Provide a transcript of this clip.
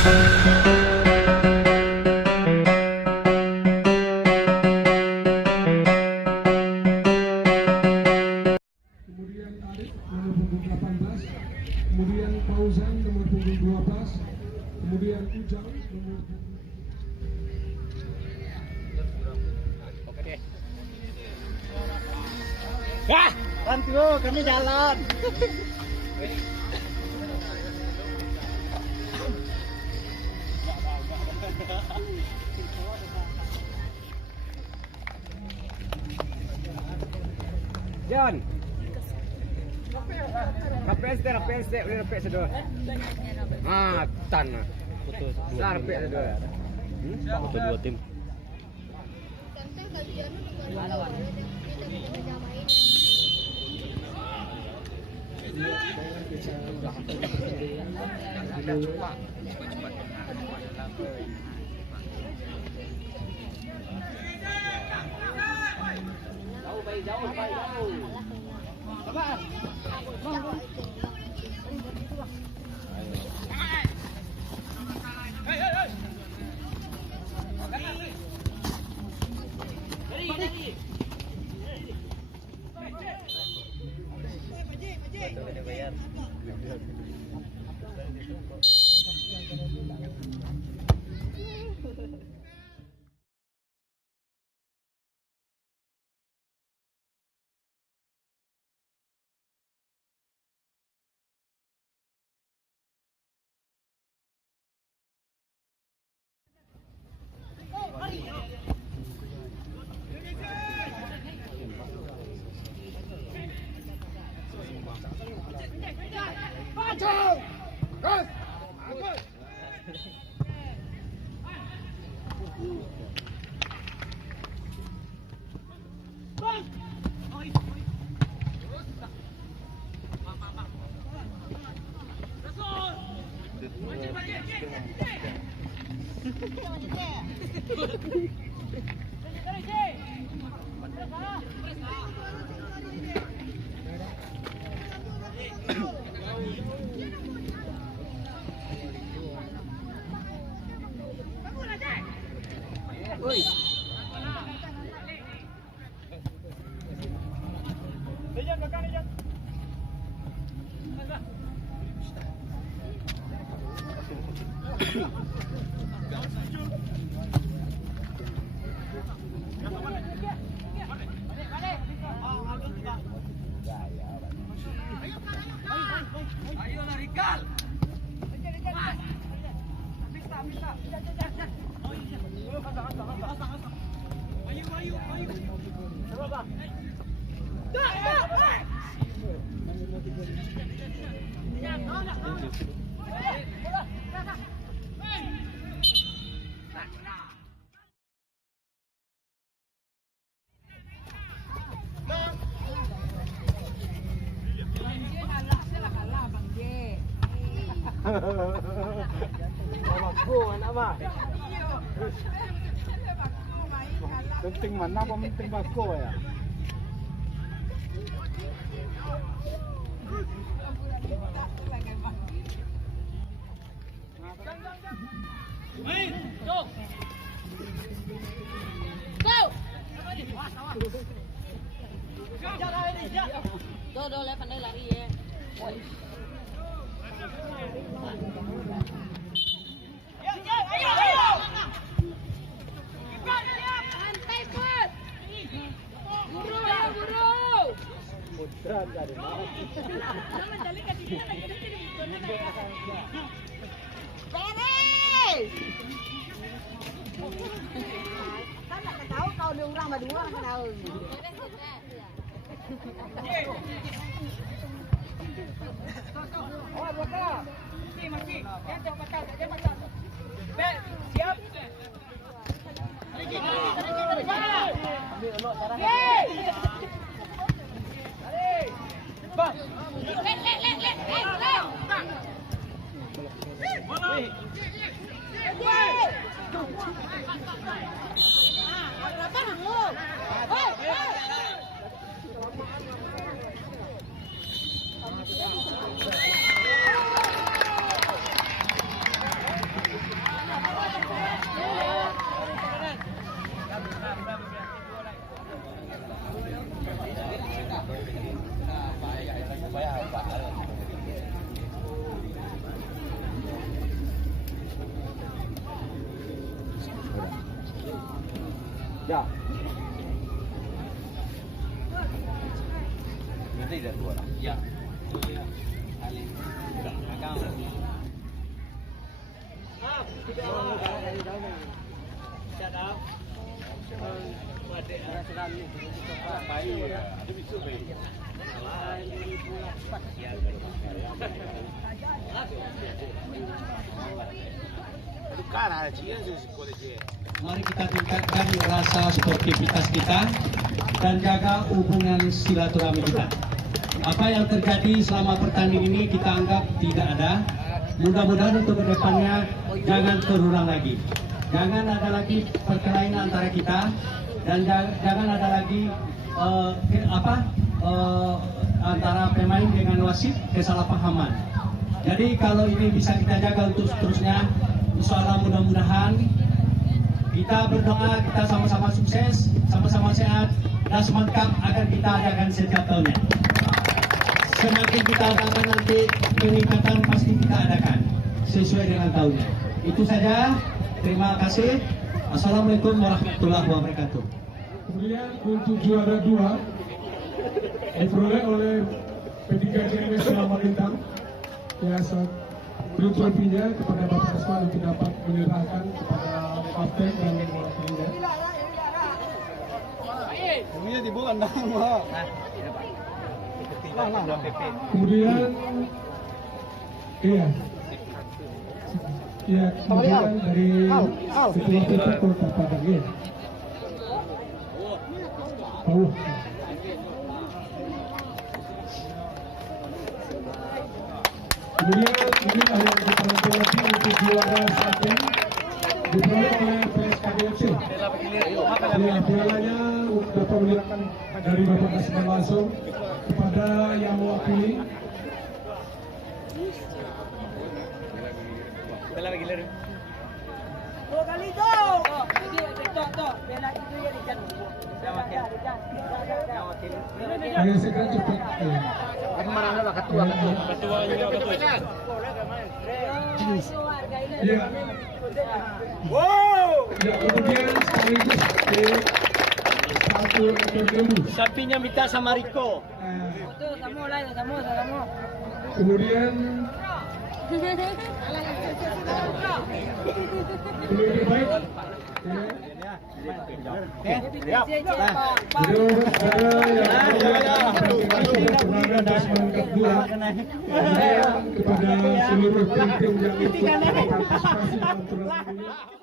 Kemudian Arif nomor punggung 18, kemudian Fauzan nomor punggung 12, kemudian Ujang nomor punggung... Oke deh. Wah, bantu kami jalan. John. Rapes deh, udah rapes sudah. Ah, tanah. Putus. Rapes sudah. Foto dua tim. Jauh. Sabar. Oi. Ayo Rikal. Penting mana apa penting bako ya? Main, go! Go! Do, pandai lari ya. Ayo! Santai, Bud. Guru. Putra dari mana? Kan tak tahu kau ada orang berdua kan tahu. Oh, bola. Masih. Jangan patah. Bet, siap. Ya. Nanti ada 2 orang. Ya. Mari kita tingkatkan rasa sportivitas kita dan jaga hubungan silaturahmi kita. Apa yang terjadi selama pertandingan ini kita anggap tidak ada. Mudah-mudahan untuk kedepannya jangan terulang lagi. Jangan ada lagi perkelahian antara kita dan jangan ada lagi antara pemain dengan wasit kesalahpahaman. Jadi kalau ini bisa kita jaga untuk seterusnya, insya Allah mudah-mudahan kita berdoa, kita sama-sama sukses, sama-sama sehat, dan semangat akan kita adakan setiap tahunnya. Semakin kita adakan nanti, peningkatan pasti kita adakan sesuai dengan tahunnya. Itu saja, terima kasih. Assalamualaikum warahmatullahi wabarakatuh. Kemudian untuk juara 2 diperoleh oleh P3JMS Samarintan. Ya, beri trofinya kepada Bapak Asman untuk dapat menyerahkan kepada kapten dan mewakilinya. Ini dibuka nama. Kemudian, kemudian dari Ketua PT Kota Padang, ya. Kemudian ini ada lagi untuk juara 1 diperoleh oleh PSKDFC. Ya, pialanya dapat menyerahkan dari Bapak Asman langsung kepada yang mewakili. Ayo segera cepat. Ya. Ya, kemudian sekaligus satu ekor lembu. Sapinya minta sama Riko. Kemudian lebih baik. Kepada seluruh tim yang ikut partisipasi dalam turnamen ini.